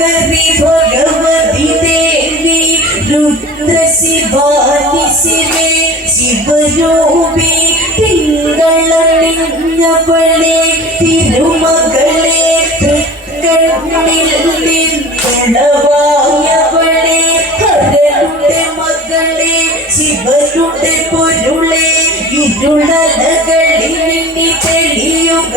കവി ഭഗവതി ദേവി രുദ്രശിവാനിശിലെ ശിവരൂപി തിങ്കളണിഞ്ഞവളെ തിരുമകളെ തൃക്കണ്ണിൽ മകളെ ശിവരുടെ പൊരുളെ ഇരുളകളിൽ തെളിയുക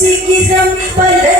Sikizam Palat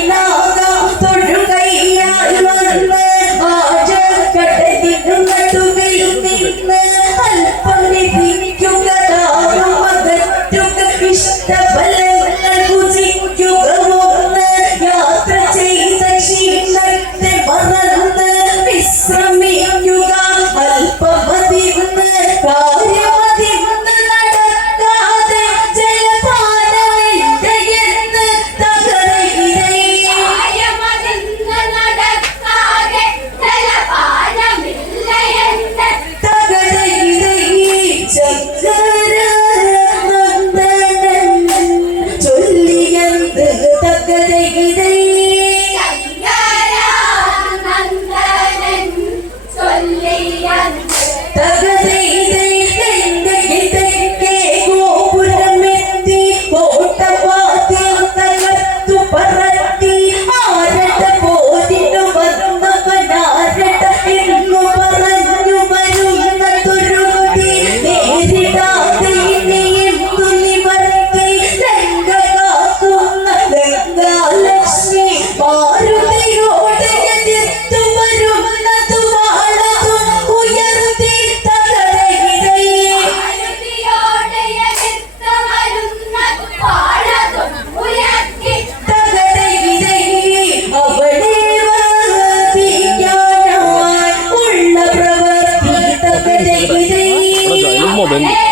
Nina. Melbourne.